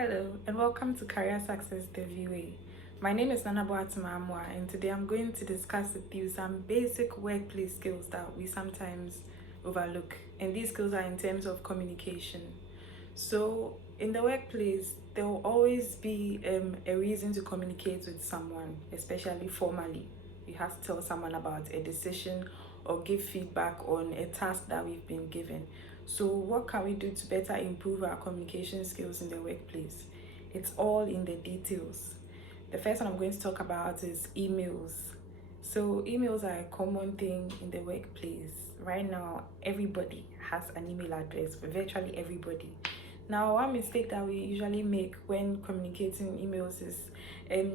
Hello and welcome to Career Success the VOA. My name is Nana Boatimamwa and today I'm going to discuss with you some basic workplace skills that we sometimes overlook. And these skills are in terms of communication. So in the workplace, there will always be a reason to communicate with someone, especially formally. You have to tell someone about a decision or give feedback on a task that we've been given. So what can we do to better improve our communication skills in the workplace? It's all in the details. The first one I'm going to talk about is emails. So emails are a common thing in the workplace. Right now, everybody has an email address, virtually everybody. Now, one mistake that we usually make when communicating emails is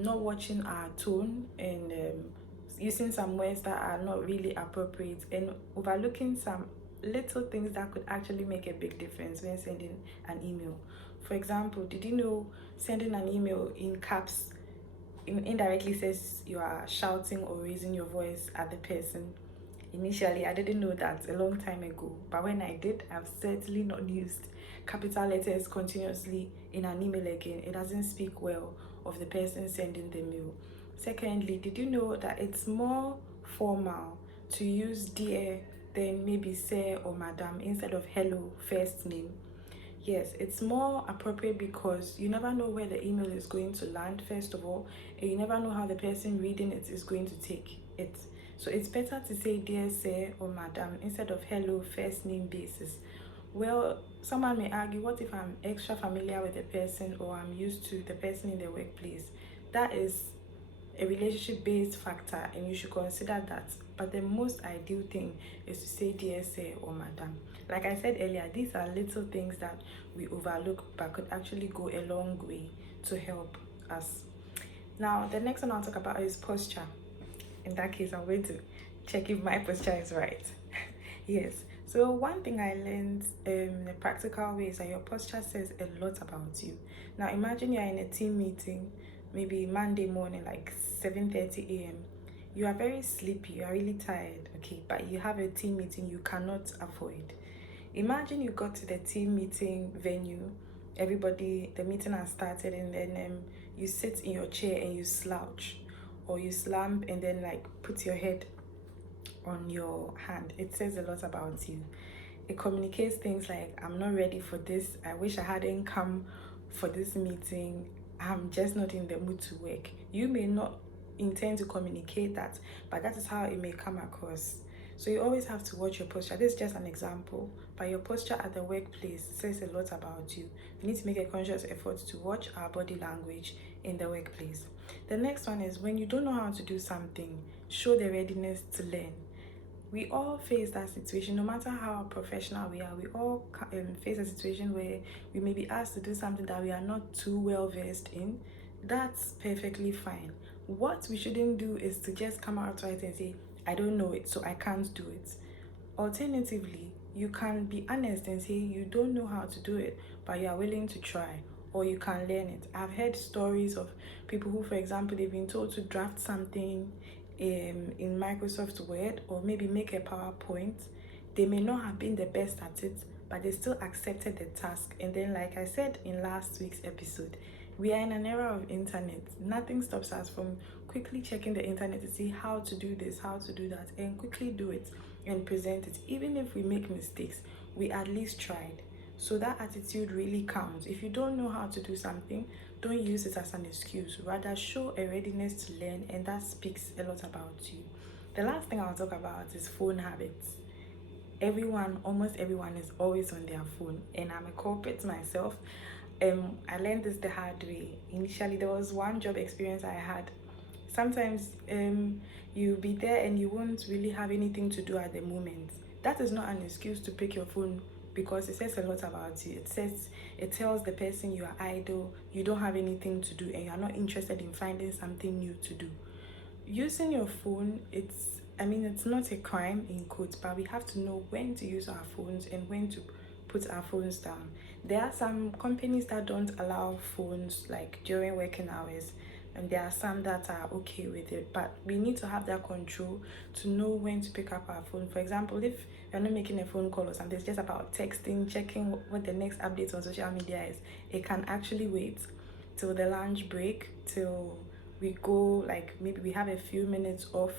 not watching our tone and using some words that are not really appropriate and overlooking some little things that could actually make a big difference when sending an email. For example, did you know sending an email in caps indirectly says you are shouting or raising your voice at the person? Initially, I didn't know that a long time ago, but when I did, I've certainly not used capital letters continuously in an email again. It doesn't speak well of the person sending the mail. Secondly, did you know that it's more formal to use dear than maybe sir or madam instead of hello, first name? Yes, it's more appropriate because you never know where the email is going to land, first of all, and you never know how the person reading it is going to take it. So it's better to say dear sir or madam instead of hello, first name basis. Well, someone may argue, what if I'm extra familiar with the person or I'm used to the person in the workplace? That is a relationship based factor and you should consider that, but the most ideal thing is to say dear sir or madam. Like I said earlier, these are little things that we overlook but could actually go a long way to help us. Now the next one I'll talk about is posture. In that case, I'm going to check if my posture is right. Yes, so one thing I learned in a practical way is that your posture says a lot about you. Now imagine you're in a team meeting, maybe Monday morning, like 7:30 a.m. You are very sleepy, you are really tired, okay, but you have a team meeting you cannot avoid. Imagine you got to the team meeting venue, everybody, the meeting has started, and then you sit in your chair and you slouch or you slump and then like put your head on your hand. It says a lot about you. It communicates things like, I'm not ready for this, I wish I hadn't come for this meeting, I'm just not in the mood to work. You may not intend to communicate that, but that is how it may come across. So you always have to watch your posture. This is just an example, but your posture at the workplace says a lot about you. We need to make a conscious effort to watch our body language in the workplace. The next one is, when you don't know how to do something, show the readiness to learn. We all face that situation, no matter how professional we are. We all face a situation where we may be asked to do something that we are not too well versed in. That's perfectly fine. What we shouldn't do is to just come out right and say, I don't know it, so I can't do it. Alternatively, you can be honest and say you don't know how to do it, but you are willing to try, or you can learn it. I've heard stories of people who, for example, they've been told to draft something in Microsoft Word or maybe make a PowerPoint. They may not have been the best at it, but they still accepted the task. And then, like I said in last week's episode, we are in an era of internet. Nothing stops us from quickly checking the internet to see how to do this, how to do that, and quickly do it and present it. Even if we make mistakes, we at least tried. So that attitude really counts. If you don't know how to do something, don't use it as an excuse. Rather, show a readiness to learn, and that speaks a lot about you. The last thing I'll talk about is phone habits. Almost everyone is always on their phone, and I'm a culprit myself. I learned this the hard way. Initially, there was one job experience I had. Sometimes you'll be there and you won't really have anything to do at the moment. That is not an excuse to pick your phone, because it says a lot about you. It tells the person you are idle, you don't have anything to do, and you are not interested in finding something new to do. Using your phone, it's not a crime in quotes, but we have to know when to use our phones and when to put our phones down. There are some companies that don't allow phones like during working hours, and there are some that are okay with it, but we need to have that control to know when to pick up our phone. For example, if you're not making a phone call or something, it's just about texting, checking what the next update on social media is, it can actually wait till the lunch break, till we go, like maybe we have a few minutes off,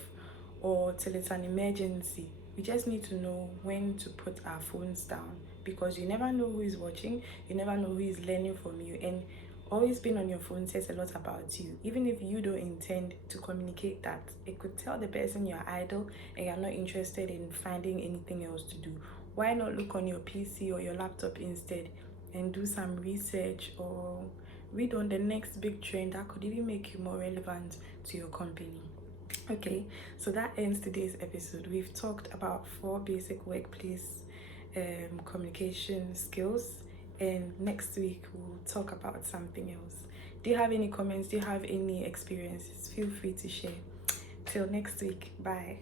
or till it's an emergency. We just need to know when to put our phones down, because you never know who is watching, you never know who is learning from you, and always being on your phone says a lot about you. Even if you don't intend to communicate that, it could tell the person you're idle and you're not interested in finding anything else to do. Why not look on your PC or your laptop instead and do some research, or read on the next big trend that could even make you more relevant to your company? Okay, so that ends today's episode. We've talked about 4 basic workplace communication skills, and next week we'll talk about something else. Do you have any comments? Do you have any experiences? Feel free to share. Till next week, bye.